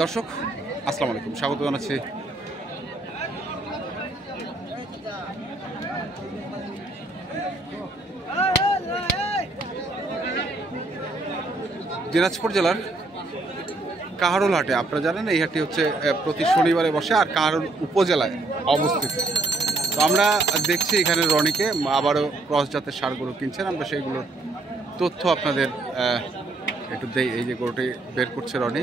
দর্শক আসসালামু আলাইকুম, স্বাগত জানাচ্ছি দিনাজপুর জেলার কাহারোল হাটে। আপনারা জানেন এই হাটটি হচ্ছে প্রতি শনিবারে বসে আর কাহারোল উপজেলায় অবস্থিত। তো আমরা দেখছি এখানে রনিকে আবারও ক্রস জাতের ষাঁড়গুলো কিনছেন, আমরা সেইগুলোর তথ্য আপনাদের একটু দেই। এই যে গরুটি বের করছে রনি।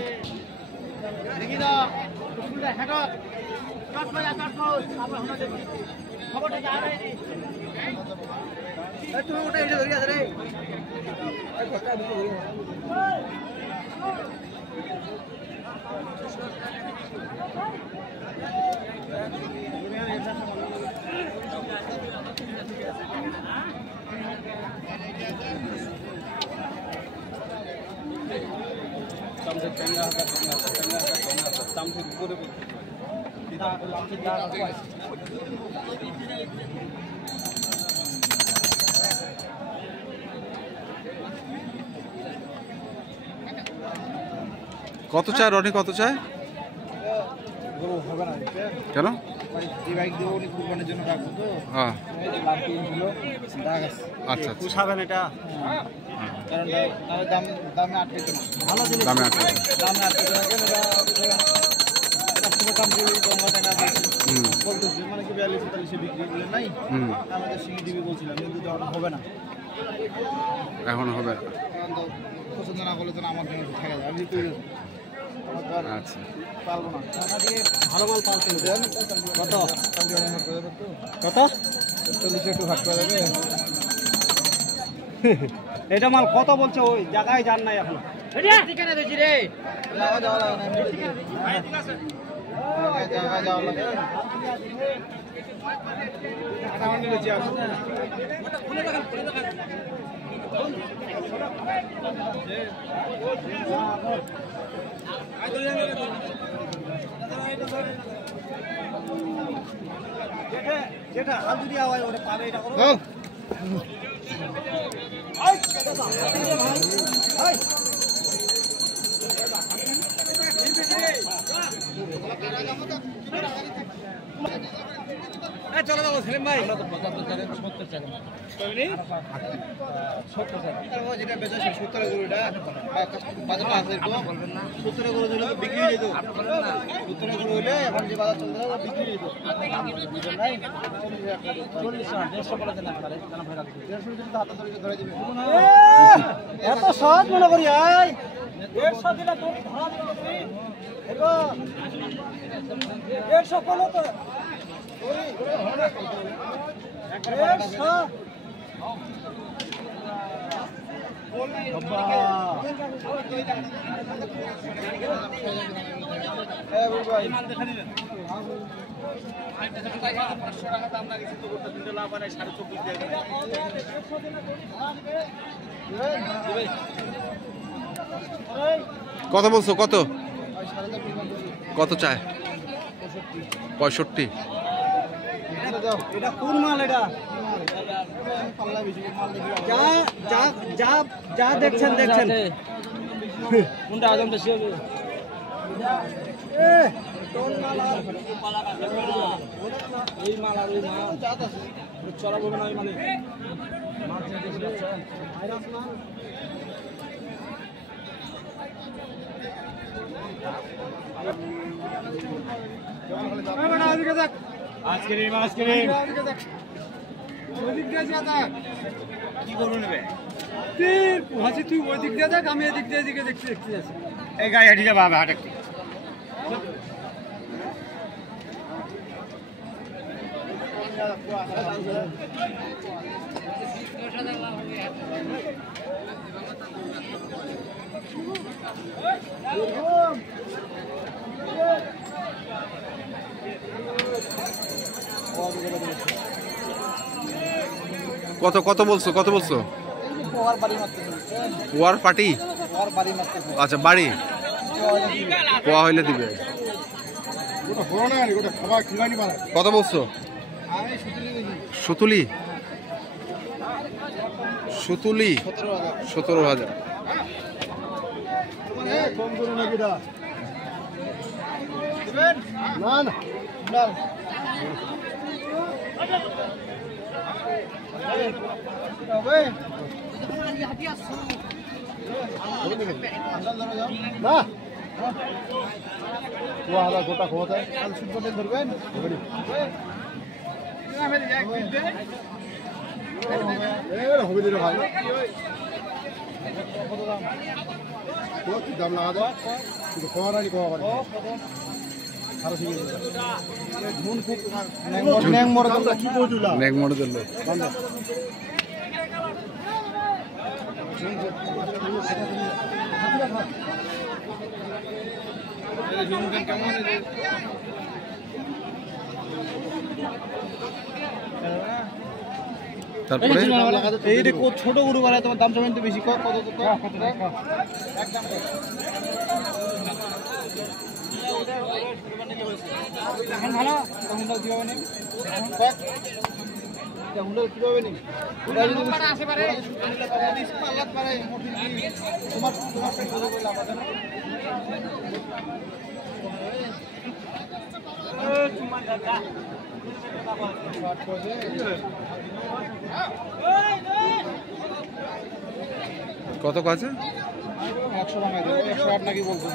কত চায় রনি, কত চায়? কেন? হ্যাঁ আচ্ছা এখন হবে পছন্দ না করলে তো আমার জন্য থাকা যায়। আমি আচ্ছা পারবো না, ভালো মাল পালতে কত কত 40 একটু ভাগ করে দেবে। এটা মাল কত বলছে? ওই জায়গায় যান নাই এখন। যেটা হালু দিয়া হয় ওটা পাবে। এটা করো চলে যাবো সেলিম ভাই। আমরা তো 75 টাকা 70 টাকা যেটা বেচা 70 গরুটা বাজারটা আছে তো বলবেন না। 70 গরু দিলে বিক্রি হয়ে যেত। 70 গরু হইলে এখন যে বাজার চলতে বিক্রি হয়ে যেত। নাই 40 150 বলে দেন আপনারে জানা ভাই রাখছি। 150 যদি হাতে ধরে দিবে এত সহজ মনে করি। আই 150 দিলা তোর ধরা দিল তুমি এগো 150 বলো তো। কত বলছো? কত কত চায়? 65। এটা কোন মাল? এটা যা যা যা যা দেখছেন কোনটা আদম বেশি হবে? কোন মাল? এই মাল আর ওই মাল চড়াবো না। ওই মানে কি করবো নেবে? তুই ওই দিক দিয়ে দেখ, আমি এদিক দিয়ে দিকে দেখছি। এই গাড়ি হাঁটি যাবে হাটে। কত কত বলছো? কত বলছো? War party? আচ্ছা বাড়ি পোয়া হইলে দিবে। কত বলছো? সুতুলি? সুতুলি 17,000। কম করে নাকি দা না না না না গোটা খোঁজা কাল শুদ্ধ ধরবেন হবে দিলে ভাই দাম লাগা দেয় কিন্তু খাওয়া রাখি খাওয়া পারে তারপরে এই ছোট গরু বাড়ায় তোমার দাম চাবেন তো বেশি কত একদম এখন ভালো হুন্ডা দিবে না হুন্ডা কিভাবে নেই ওটা যদি আসে পারে পাল্লাত পারে তোমার তোমার লাভ আছে না কত কাছে 100 টাকা 108 নাকি বলতো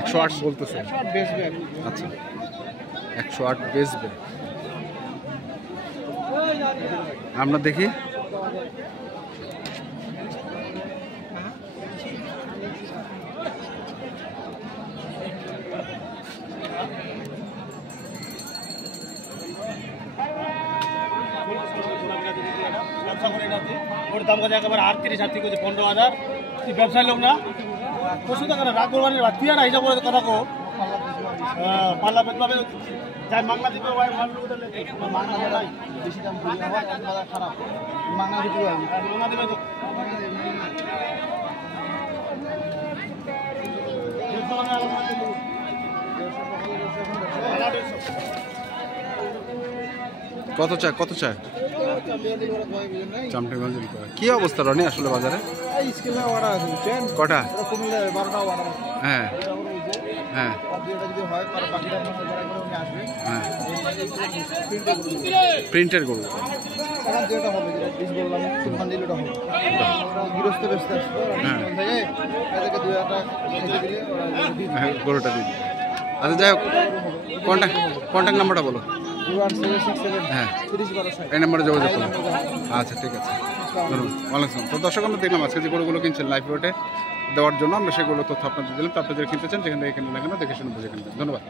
108 বলতেছে। 108 বেচবে আচ্ছা 108 বেচবে। আমরা দেখি ওর দাম কত একেবারে 38 38 করছে 15000 তুই ব্যবসায়ী লোক না পশু টাকা না রাগ করবানি তুই আর হিসাব করে কথা কো পাল্লা পেট পাবে যাই মাংলা দিবে ওই মাংলা দিলে মাংনা ভাই বেশি দাম দিয়ে হয় বাজার খারাপ মাংনা দিতে হবে মাংলা দিবে তো কত চায় কত চায় চামটাগঞ্জ কি অবস্থা রনি আসলে বাজারে স্কেলে অর্ডার আছে বুঝছেন কটা কুমিল্লা 12টা অর্ডার আছে হ্যাঁ হ্যাঁ এটা যদি হয় তাহলে বাকিটা মনে করে উনি আসবে হ্যাঁ প্রিন্টের গরু এখন যেটা হবে যেটা 20 বললাম সুলতান দিলেটা হবে গৃহস্থ ব্যস্ত আসবে থেকে এটাকে 2000 টাকা খেতে দিলে হ্যাঁ গরুটা দিন। আচ্ছা যাই হোক কন্ট্যাক্ট নাম্বারটা বলো। 01767 হ্যাঁ 3012 এই নাম্বারে যোগাযোগ করুন। আচ্ছা ঠিক আছে ধন্যবাদ। ওয়ালাইকুম। তো দর্শক আমরা দেখলাম আজকে যে গরুগুলো কিনছেন লাইভ রোডে দেওয়ার জন্য আমরা সেগুলো তথ্য আপনাদের দিলাম। তো আপনাদের কিনতে চান যেখান থেকে কিনবেন না কেন দেখে শুনে বুঝে কিনবেন। ধন্যবাদ।